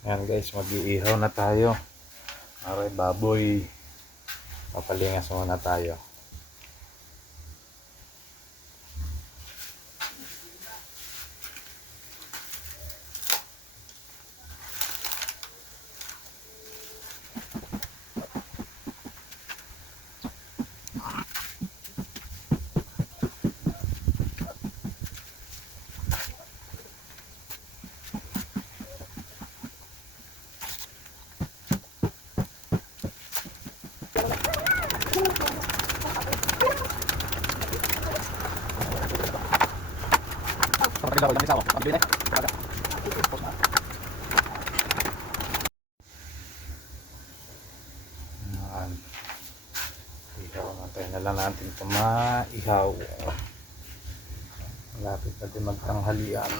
Ayan guys, mag-iihaw na tayo. Aray baboy. Papalingas muna tayo. Ayan. Ihaw natin na lang natin ito maihaw. Malapit natin magtanghalian.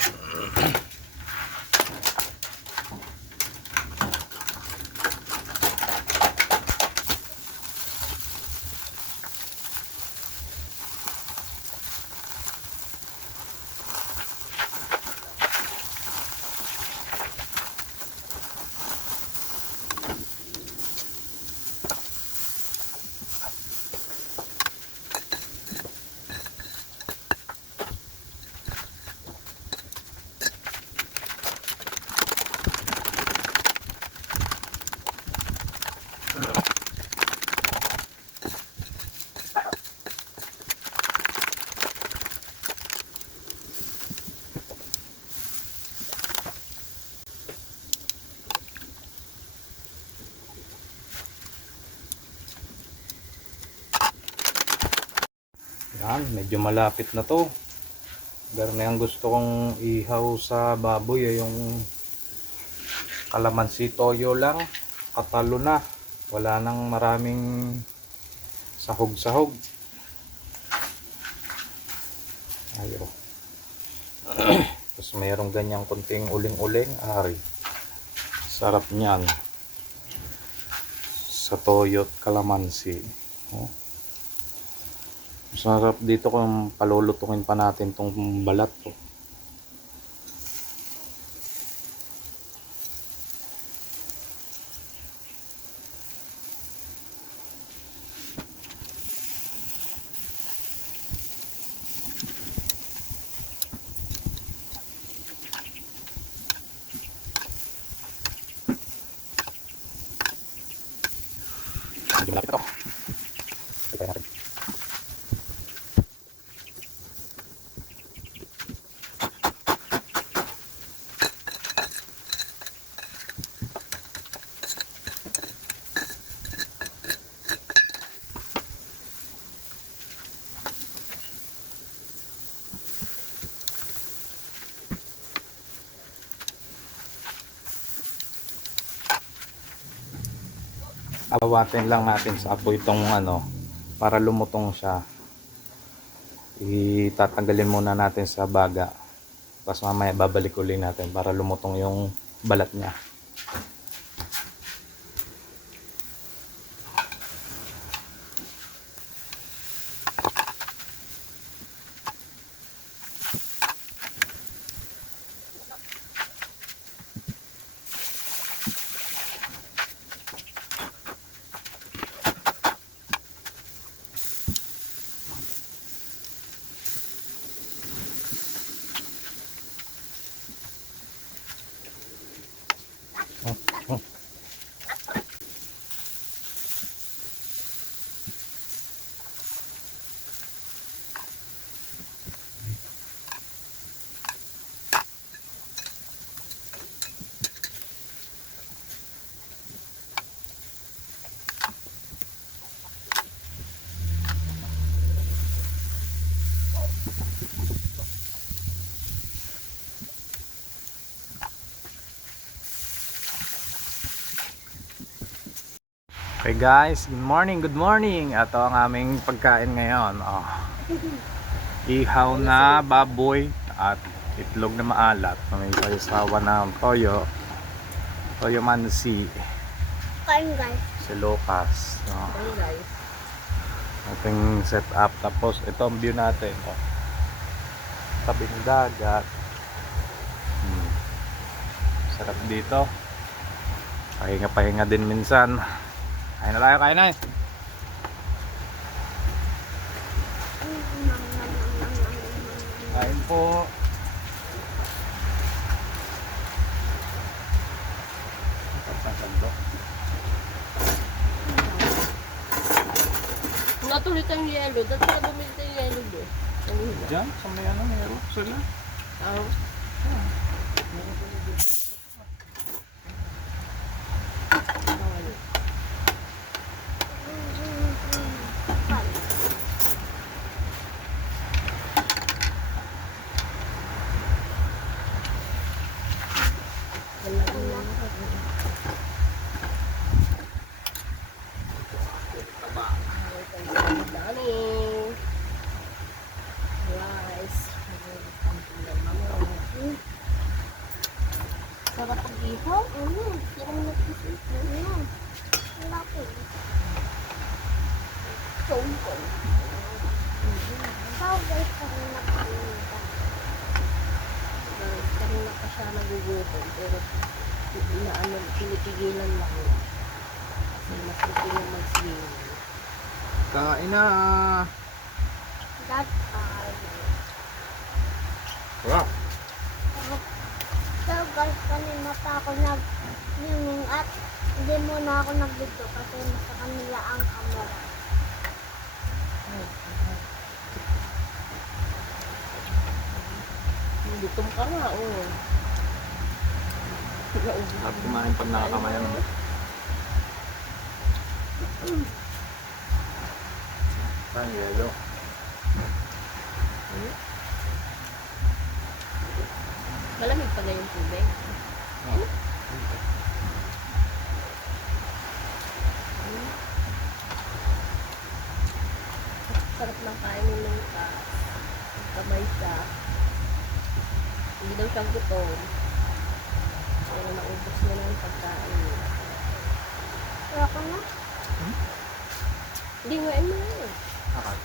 Yan, medyo malapit na to. Garne ang gusto kong ihaw sa baboy ay yung kalamansi toyo lang. Katalo na. Wala nang maraming sahog-sahog. Ayo. Tapos mayroong ganyang konting uling-uling. Ari. Sarap niyan. Sa toyo at kalamansi. Oh. Masarap dito kung palulutukin pa natin tong balat to. Medyo malapit ito. Ito natin. Awatin lang natin sa apoy itong para lumutong siya. Itatanggalin muna natin sa baga. Tapos mamaya babalik ulit natin para lumutong yung balat niya. Okay guys, good morning, good morning. Ito ang aming pagkain ngayon. Ihaw na baboy at itlog na maalat. May sayasawa na toyo. Toyo mansi. Kain guys. Si Lucas. Ating set up. Tapos ito ang view natin. Tabing dagat. Sarap dito. Pahinga-pahinga din minsan. Kain na tayo, kain na. Kain po. Natuloy tayong yelo. Dati ka bumili tayong yelo doon. Diyan, sa may ano, meron sila. Ah, Darling. Rice. Sarap ang ihaw. Sarap ang nag-isip. Laki. Chong-chong. How guys kami nakalimutan? Kanina pa siya nagugutom. Pero pinipigilan lang niya. Kasi mas gusto niya mag-swimming. Kain na. That Wala. So guys, kanina pa ako nag-swimming at hindi muna ako nag-video kasi nasa kanila ang camera. Gutom ka nga, oh. At kumain pag nakakamayan. Saan yelo? Malamig pala yung tubig. Sarap ng kainin ng Lucas. Kamay siya. Hindi daw siya gutom. Pero naubos niya na yung pagkain niya. Wala ko na? Hindi nga mo na eh. Okay.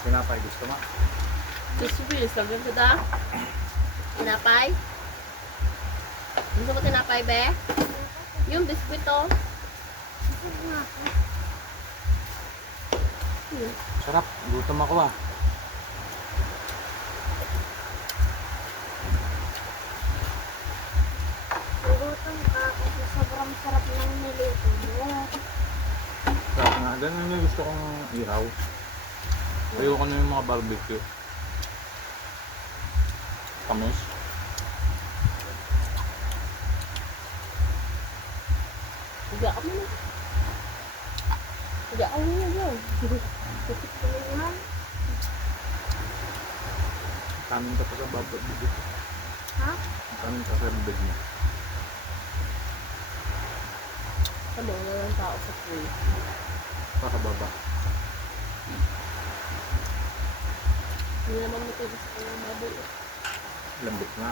Sinapay gusto mo? Siswi, sabi mo da? Tinapay? Gusto mo tinapay, be? Yung biskwit, oh. Busog na ako. Sarap, gutom ako ah. Gugutom ka kasi sobrang sarap ng niluto mo. Sarap nga, ganun yung gusto kong ihaw. Ayoko na yung mga barbecue. Kamis. Higa ka muna. Higa ka muna dyan. Yan. Kanin ka pa sa barbecue. Ha? Kanin ka sa bed niya. Ano, wala lang tao sa pool. Para baba. Hindi naman mo tayo sa kanyang baboy. Lambot nga.